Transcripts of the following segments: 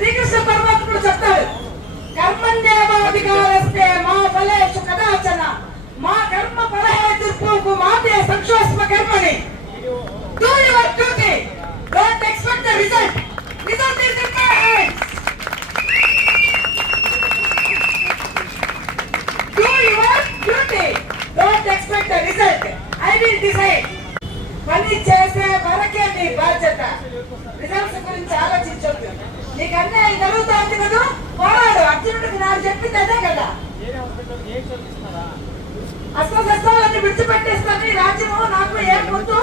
శ్రీకృష్ణ పరమాత్ముడు చెప్తాడు కర్మణ్యేవాధికారస్తే మా ఫలేషు కదాచన మా కర్మ ఫలహేతుర్భూకు మాతే సంక్షోష్మ కర్మణి do your duty don't expect the result result is in my hands do your duty don't expect the result I will decide పని చేసే వరకే నీ బాధ్యత. రిజల్ట్స్ గురించి నీకు అన్యాయం జరుగుతుంది కదా పోరాడు. అర్జునుడికి నాకు చెప్పింది అదే కదా. అసలు సస్తాలన్నీ విడిచిపెట్టేస్తాను. ఈ రాజ్యము నాకు ఏం వద్దు.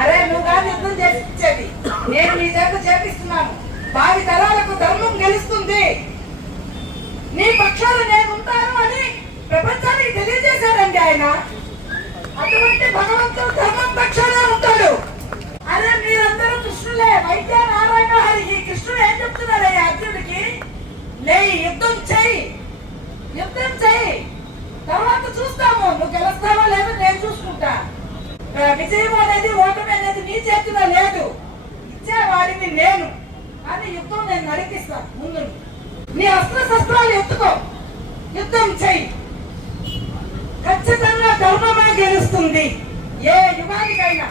అరే నువ్వు కాదు యుద్ధం చేసి నేను నీ చేత చేపిస్తున్నాను. భావి తరాలకు ధర్మం గెలుస్తుంది. నీ పక్షాలు నేను ఉంటాను అని ప్రపంచానికి తెలియజేశాడండి ఆయన. అటువంటి భగవంతుడు చెయ్యి. యుద్ధం చెయ్యి. తర్వాత చూస్తాము. నువ్వు గెలుస్తావో లేదో నేను చూసుకుంటా. విజయం అనేది ఓటమి అనేది నీ చేతిలో లేదు. ఇచ్చేవాడిని నేను. అని యుద్ధం నేను నడిపిస్తాను. ముందు నీ అస్త్ర శస్త్రాలు ఎత్తుకో. యుద్ధం చెయ్యి. ఖచ్చితంగా ధర్మమే గెలుస్తుంది. ఏ యుగానికైనా.